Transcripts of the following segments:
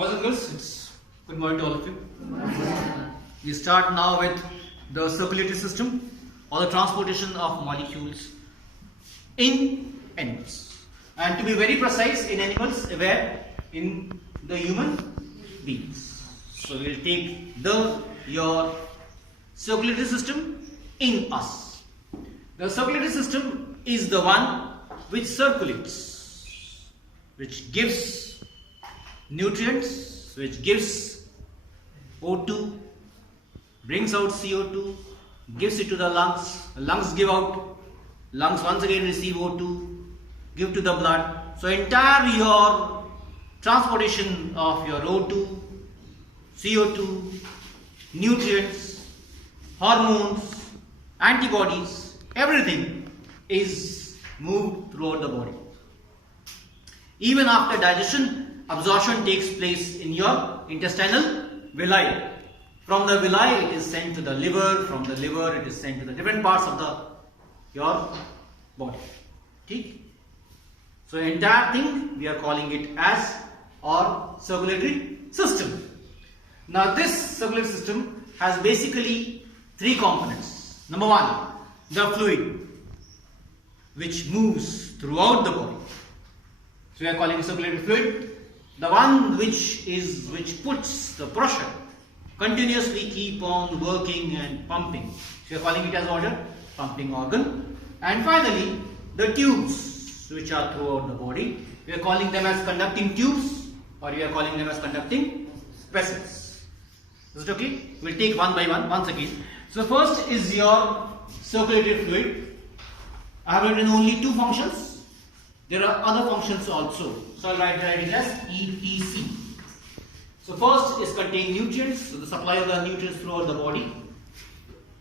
Boys and girls, it's good morning to all of you. We start now with the circulatory system or the transportation of molecules in animals. And to be very precise, in animals, where in the human beings. So we will take your circulatory system in us. The circulatory system is the one which circulates, which gives nutrients, which gives O2, brings out CO2, gives it to the lungs give out, lungs once again receive O2, give to the blood. So entire your transportation of your O2, CO2, nutrients, hormones, antibodies, everything is moved throughout the body. Even after digestion, absorption takes place in your intestinal villi. From the villi it is sent to the liver, from the liver it is sent to the different parts of your body. Okay? So entire thing we are calling it as our circulatory system. Now this circulatory system has basically three components. Number one, the fluid which moves throughout the body. So we are calling it circulatory fluid. The one which puts the pressure continuously keep on working and pumping. So we are calling it as what? Pumping organ. And finally, the tubes which are throughout the body. We are calling them as conducting tubes, or we are calling them as conducting vessels. Is it okay? We'll take one by one once again. So first is your circulatory fluid. I have written only two functions. There are other functions also. So I'll write it as ETC. So first is contain nutrients. So the supply of the nutrients throughout the body.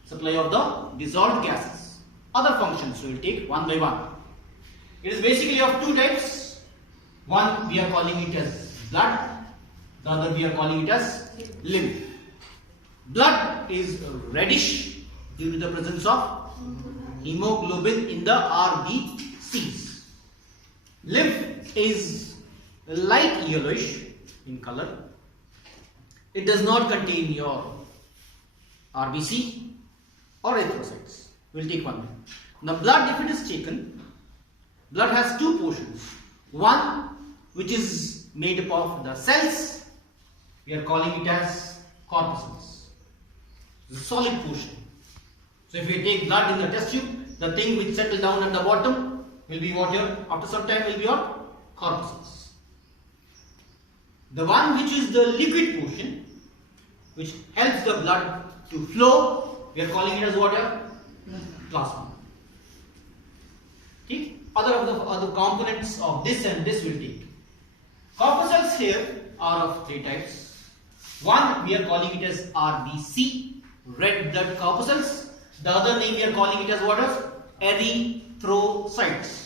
Supply of the dissolved gases. Other functions we will take one by one. It is basically of two types. One we are calling it as blood. The other we are calling it as lymph. Blood is reddish due to the presence of hemoglobin in the RBCs. Lymph is light yellowish in color. It does not contain your RBC or erythrocytes. We will take one. Now blood, if it is taken, blood has two portions. One which is made up of the cells. We are calling it as corpuscles. It's a solid portion. So if we take blood in the test tube, the thing which settles down at the bottom will be water. After some time will be your corpuscles. The one which is the liquid portion, which helps the blood to flow, we are calling it as water, plasma. Okay? Other components of this and this will take. Corpuscles here are of three types. One we are calling it as RBC, red blood corpuscles. The other name we are calling it as what? Erythrocytes.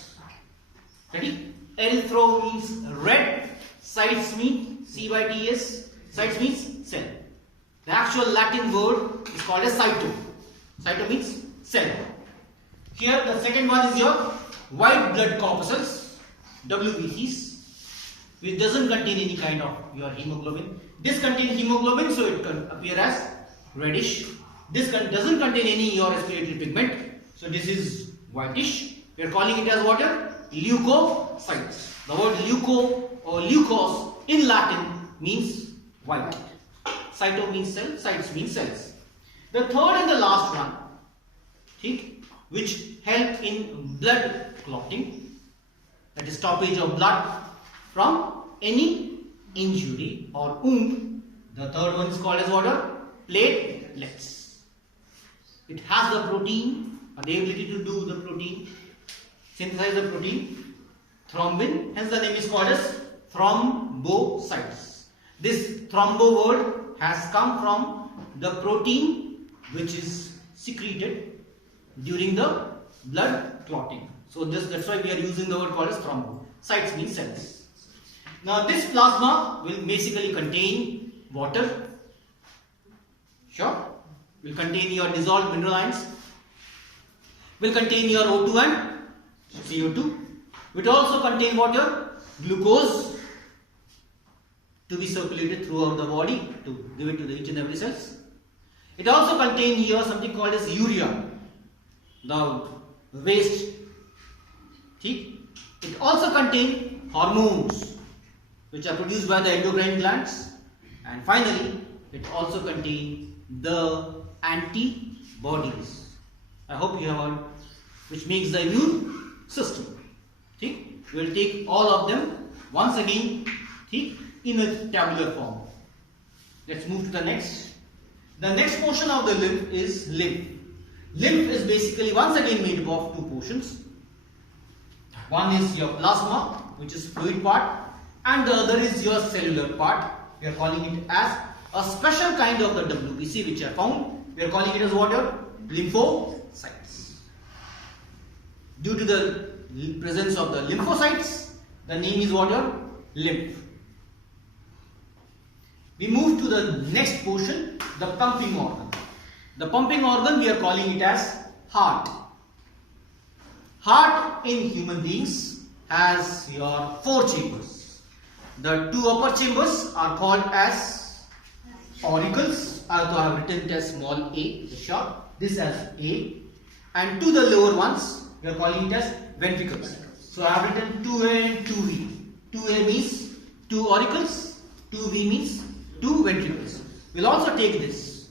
Ready? Erythro means red, cytes means CYTS, cytes means cell. The actual Latin word is called as cyto. Cyto means cell. Here the second one is your white blood corpuscles, WBCs, which doesn't contain any kind of your hemoglobin. This contains hemoglobin, so it can appear as reddish. This doesn't contain any your respiratory pigment, so this is whitish. We are calling it as what? Leukocytes. The word leuko or leukos in Latin means white. Cyto means cell, cytes means cells. The third and the last one, which help in blood clotting, that is stoppage of blood from any injury or wound. The third one is called as what? Platelets. It has the protein, the ability to do the protein, synthesize the protein, thrombin, hence the name is called as thrombocytes. This thrombo word has come from the protein which is secreted during the blood clotting. So that's why we are using the word called as thrombo. Cytes means cells. Now this plasma will basically contain water. Sure. Will contain your dissolved mineral ions. Will contain your O2 and CO2. It also contain water, glucose, to be circulated throughout the body to give it to the each and every cells. It also contains here something called as urea, the waste. It also contains hormones which are produced by the endocrine glands, and finally it also contains the antibodies. I hope you have heard, which makes the immune system. We will take all of them once again in a tabular form. Let's move to the next. The next portion of the lymph is lymph. Lymph is basically once again made up of two portions. One is your plasma, which is fluid part, and the other is your cellular part. We are calling it as a special kind of the WBC which are found. We are calling it as what? Your lymphocytes. Due to the presence of the lymphocytes, the name is what? Your lymph. We move to the next portion, the pumping organ. The pumping organ we are calling it as heart. Heart in human beings has your four chambers. The two upper chambers are called as auricles. I have written it as small a, the short. This as A. And to the lower ones we are calling it as ventricles. So I have written 2A and 2V. 2A means two auricles, 2V means two ventricles. We will also take this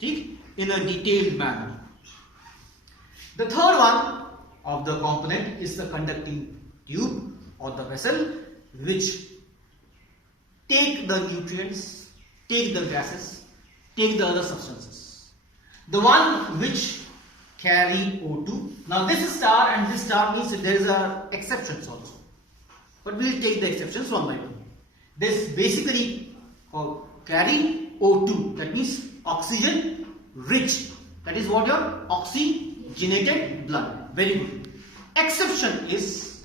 in a detailed manner. The third one of the component is the conducting tube or the vessel which take the nutrients, take the gases, take the other substances. The one which carry O2. Now this is star and this star means there is a exceptions also. But we will take the exceptions one by one. This basically carry O2, that means oxygen rich. That is what your oxygenated blood. Very good. Exception is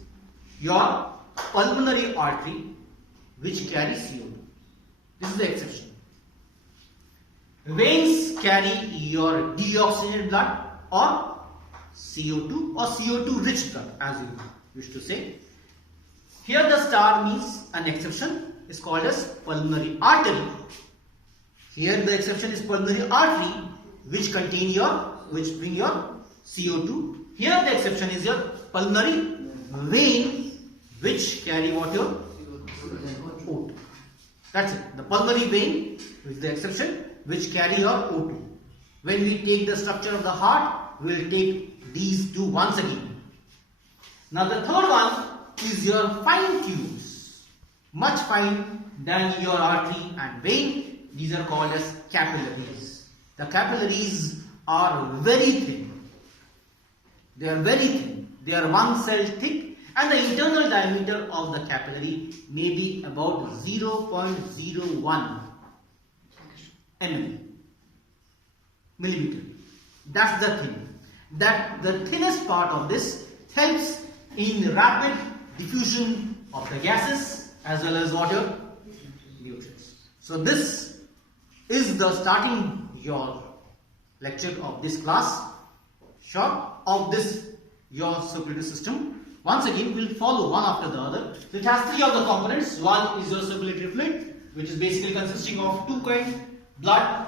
your pulmonary artery which carries CO2. This is the exception. Veins carry your deoxygenated blood or CO2 or CO2 rich blood, as you wish to say. Here the star means an exception is called as pulmonary artery. Here the exception is pulmonary artery which bring your CO2. Here the exception is your pulmonary vein which carry what? Your O2. That's it. The pulmonary vein is the exception which carry your O2. When we take the structure of the heart, we will take these two once again. Now the third one is your fine tubes, much fine than your artery and vein. These are called as capillaries. The capillaries are very thin. They are very thin. They are 1 cell thick, and the internal diameter of the capillary may be about 0.01 millimeter. That's the thing. That the thinnest part of this helps in rapid diffusion of the gases as well as water nutrients. So this is the starting your lecture of this class, of this your circulatory system. Once again we will follow one after the other. So it has three of the components. One is your circulatory fluid, which is basically consisting of two kinds: blood,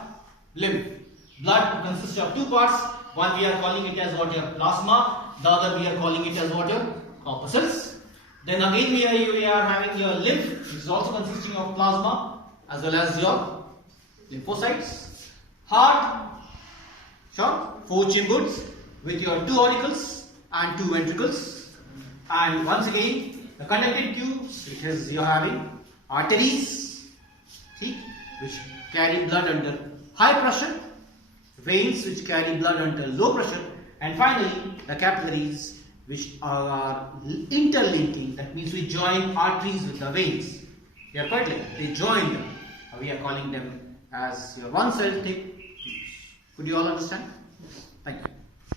lymph. Blood consists of two parts. One we are calling it as what? Your plasma. The other we are calling it as what? Your corpuscles. Then again we are having your lymph, which is also consisting of plasma as well as your lymphocytes. Heart, four chambers with your two auricles and two ventricles. And once again the conducting tubes, which is you are having arteries, which carry blood under high pressure, veins which carry blood under low pressure, and finally the capillaries which are interlinking. That means we join arteries with the veins. They are quite like they join them. We are calling them as your 1 cell thick tubes. Could you all understand? Thank you.